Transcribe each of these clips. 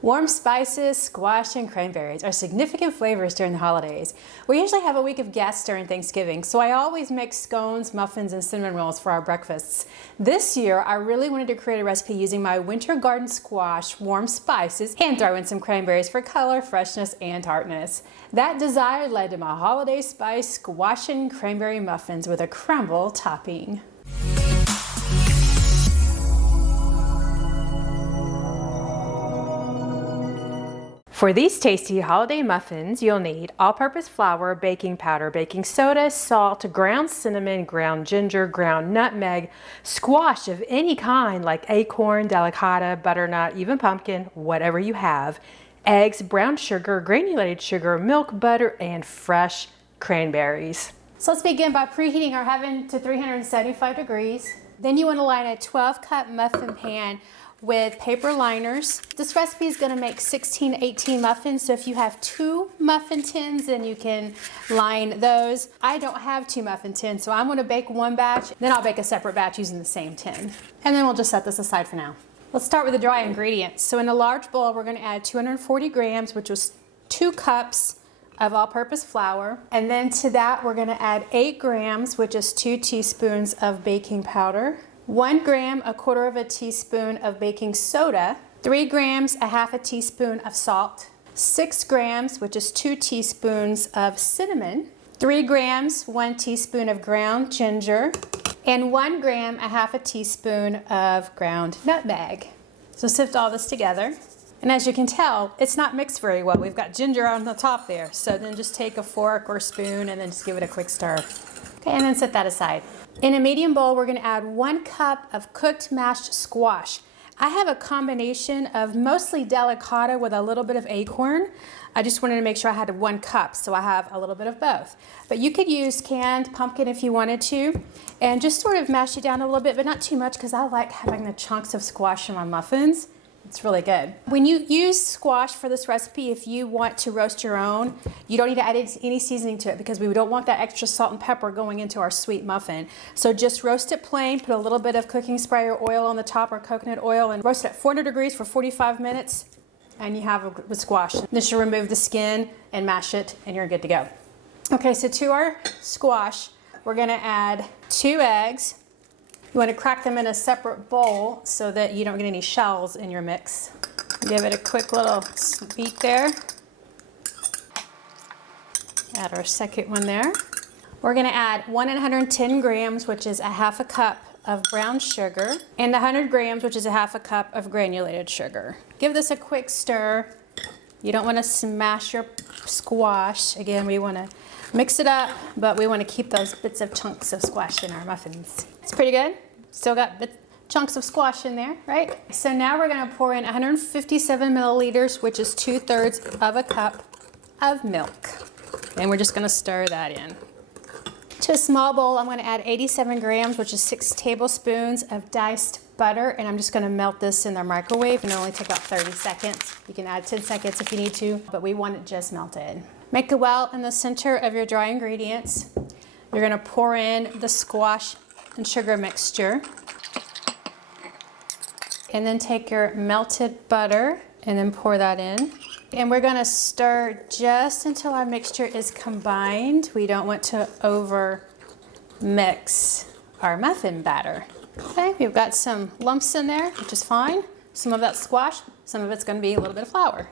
Warm spices, squash, and cranberries are significant flavors during the holidays. We usually have a week of guests during Thanksgiving, so I always make scones, muffins, and cinnamon rolls for our breakfasts. This year, I really wanted to create a recipe using my winter garden squash, warm spices, and throw in some cranberries for color, freshness, and tartness. That desire led to my holiday spice squash and cranberry muffins with a crumble topping. For these tasty holiday muffins, you'll need all-purpose flour, baking powder, baking soda, salt, ground cinnamon, ground ginger, ground nutmeg, squash of any kind like acorn, delicata, butternut, even pumpkin, whatever you have, eggs, brown sugar, granulated sugar, milk, butter, and fresh cranberries. So let's begin by preheating our oven to 375 degrees. Then you want to line a 12-cup muffin pan with paper liners. This recipe is going to make 16 to 18 muffins, so if you have 2 muffin tins, then you can line those. I don't have 2 muffin tins, so I'm going to bake one batch, then I'll bake a separate batch using the same tin. And then we'll just set this aside for now. Let's start with the dry ingredients. So in a large bowl, we're going to add 240 grams, which was 2 cups of all-purpose flour. And then to that, we're going to add 8 grams, which is 2 teaspoons of baking powder, 1 gram, 1/4 teaspoon of baking soda, 3 grams, 1/2 teaspoon of salt, 6 grams, which is 2 teaspoons of cinnamon, 3 grams, 1 teaspoon of ground ginger, and 1 gram, 1/2 teaspoon of ground nutmeg. So sift all this together. And as you can tell, it's not mixed very well. We've got ginger on the top there. So then just take a fork or spoon and then just give it a quick stir. Okay, and then set that aside. In a medium bowl, we're going to add 1 cup of cooked mashed squash. I have a combination of mostly delicata with a little bit of acorn. I just wanted to make sure I had 1 cup, so I have a little bit of both. But you could use canned pumpkin if you wanted to, and just sort of mash it down a little bit, but not too much because I like having the chunks of squash in my muffins. It's really good. When you use squash for this recipe, if you want to roast your own, you don't need to add any seasoning to it because we don't want that extra salt and pepper going into our sweet muffin. So just roast it plain, put a little bit of cooking spray or oil on the top or coconut oil and roast it at 400 degrees for 45 minutes and you have a squash. Then you remove the skin and mash it and you're good to go. Okay, so to our squash, we're gonna add 2 eggs. You want to crack them in a separate bowl so that you don't get any shells in your mix. Give it a quick little beat there. Add our second one there. We're going to add 110 grams, which is 1/2 cup of brown sugar, and 100 grams, which is 1/2 cup of granulated sugar. Give this a quick stir. You don't want to smash your squash. Again, we want to mix it up, but we want to keep those bits of chunks of squash in our muffins. It's pretty good. Still got chunks of squash in there, right? So now we're going to pour in 157 milliliters, which is 2/3 of a cup of milk. And we're just going to stir that in. To a small bowl, I'm going to add 87 grams, which is 6 tablespoons of diced butter, and I'm just going to melt this in the microwave, and it'll only take about 30 seconds. You can add 10 seconds if you need to, but we want it just melted. Make a well in the center of your dry ingredients. You're going to pour in the squash and sugar mixture, and then take your melted butter and then pour that in. And we're going to stir just until our mixture is combined. We don't want to over mix our muffin batter. Okay, we've got some lumps in there, which is fine. Some of that's squash, some of it's going to be a little bit of flour.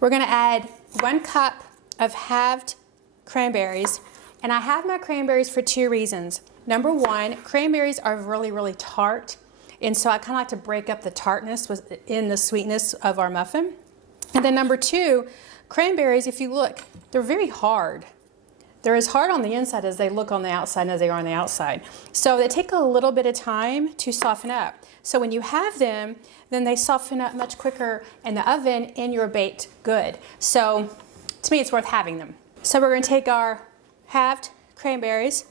We're going to add 1 cup of halved cranberries, and I have my cranberries for 2 reasons. Number 1, cranberries are really, really tart, and so I kind of like to break up the tartness in the sweetness of our muffin. And then number 2, cranberries, if you look, they're very hard. They're as hard on the inside as they look on the outside as they are on the outside. So they take a little bit of time to soften up. So when you have them, then they soften up much quicker in the oven and you're baked good. So to me, it's worth having them. So we're going to take our halved cranberries,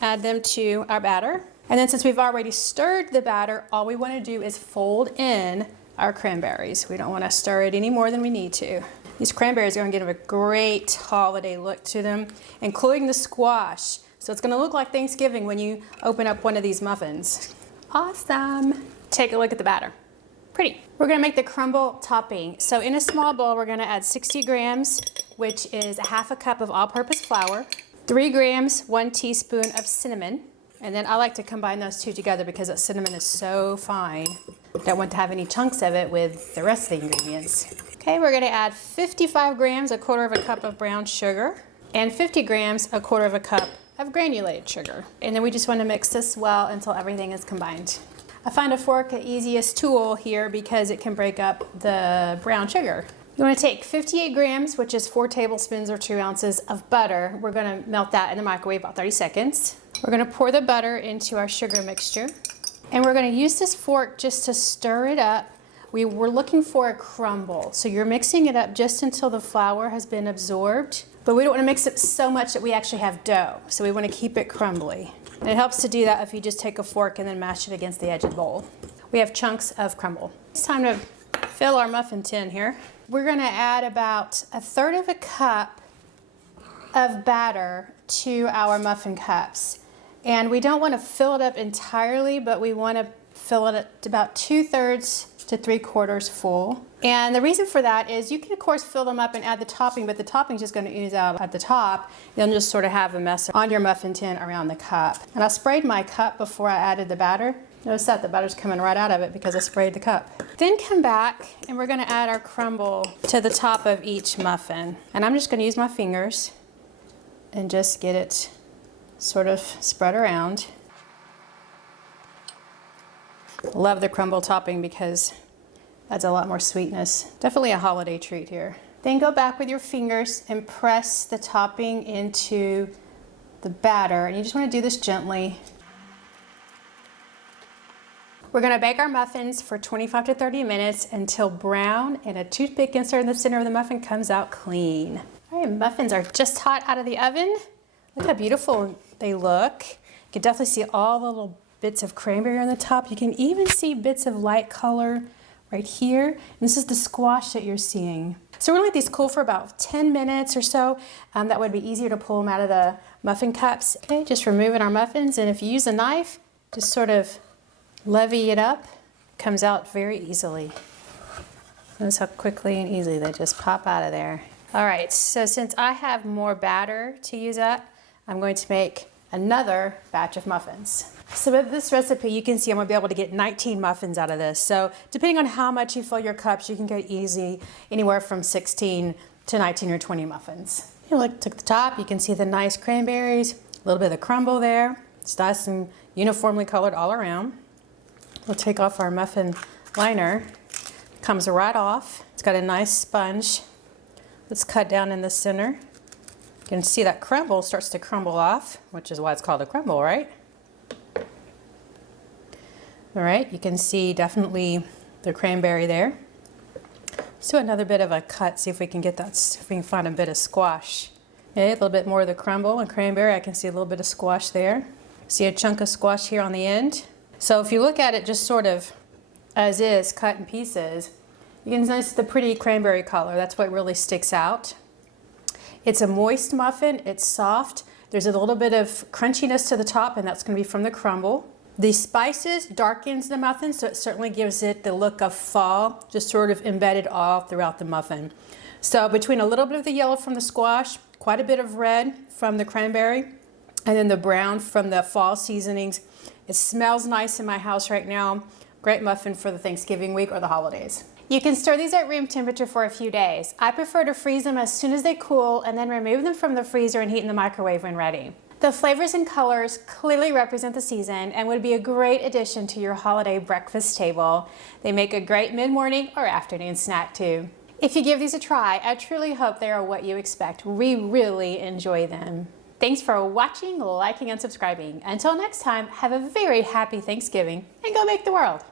add them to our batter. And then since we've already stirred the batter, all we want to do is fold in our cranberries. We don't want to stir it any more than we need to. These cranberries are going to give a great holiday look to them, including the squash. So it's going to look like Thanksgiving when you open up one of these muffins. Awesome. Take a look at the batter. Pretty. We're gonna make the crumble topping. So in a small bowl, we're gonna add 60 grams, which is a half a cup of all-purpose flour, 3 grams, 1 teaspoon of cinnamon, and then I like to combine those two together because that cinnamon is so fine. Don't want to have any chunks of it with the rest of the ingredients. Okay, we're gonna add 55 grams, a quarter of a cup of brown sugar, and 50 grams, a quarter of a cup of granulated sugar. And then we just wanna mix this well until everything is combined. I find a fork the easiest tool here because it can break up the brown sugar. You want to take 58 grams, which is 4 tablespoons or 2 ounces of butter. We're going to melt that in the microwave about 30 seconds. We're going to pour the butter into our sugar mixture. And we're going to use this fork just to stir it up. We're looking for a crumble. So you're mixing it up just until the flour has been absorbed. But we don't want to mix it so much that we actually have dough. So we want to keep it crumbly. And it helps to do that if you just take a fork and then mash it against the edge of the bowl. We have chunks of crumble. It's time to fill our muffin tin here. We're gonna add about 1/3 of a cup of batter to our muffin cups. And we don't wanna fill it up entirely, but we wanna fill it at about 2/3 to 3/4 full. And the reason for that is you can of course fill them up and add the topping, but the topping is just going to ooze out at the top. You'll just sort of have a mess on your muffin tin around the cup. And I sprayed my cup before I added the batter. Notice that the batter's coming right out of it because I sprayed the cup. Then come back and we're going to add our crumble to the top of each muffin. And I'm just going to use my fingers and just get it sort of spread around. Love the crumble topping because adds a lot more sweetness. Definitely a holiday treat here. Then go back with your fingers and press the topping into the batter. And you just want to do this gently. We're going to bake our muffins for 25 to 30 minutes until brown and a toothpick insert in the center of the muffin comes out clean. All right, muffins are just hot out of the oven. Look how beautiful they look. You can definitely see all the little bits of cranberry on the top. You can even see bits of light color right here. And this is the squash that you're seeing. So we're gonna let these cool for about 10 minutes or so. That would be easier to pull them out of the muffin cups. Okay, just removing our muffins. And if you use a knife, just sort of levy it up. It comes out very easily. Notice how quickly and easily they just pop out of there. All right, so since I have more batter to use up, I'm going to make another batch of muffins. So with this recipe, you can see I'm gonna be able to get 19 muffins out of this. So depending on how much you fill your cups, you can get easy anywhere from 16 to 19 or 20 muffins. You look to the top, you can see the nice cranberries, a little bit of crumble there. It's nice and uniformly colored all around. We'll take off our muffin liner. Comes right off. It's got a nice sponge. Let's cut down in the center. You can see that crumble starts to crumble off, which is why it's called a crumble, right? All right, you can see definitely the cranberry there. Let's do another bit of a cut, see if we can get that, if we can find a bit of squash. Okay, a little bit more of the crumble and cranberry. I can see a little bit of squash there. See a chunk of squash here on the end. So if you look at it just sort of as is, cut in pieces, you can notice the pretty cranberry color. That's what really sticks out. It's a moist muffin, it's soft. There's a little bit of crunchiness to the top, and that's gonna be from the crumble. The spices darkens the muffin, so it certainly gives it the look of fall, just sort of embedded all throughout the muffin. So between a little bit of the yellow from the squash, quite a bit of red from the cranberry, and then the brown from the fall seasonings. It smells nice in my house right now. Great muffin for the Thanksgiving week or the holidays. You can store these at room temperature for a few days. I prefer to freeze them as soon as they cool and then remove them from the freezer and heat in the microwave when ready. The flavors and colors clearly represent the season and would be a great addition to your holiday breakfast table. They make a great mid-morning or afternoon snack too. If you give these a try, I truly hope they are what you expect. We really enjoy them. Thanks for watching, liking, and subscribing. Until next time, have a very happy Thanksgiving and go make the world.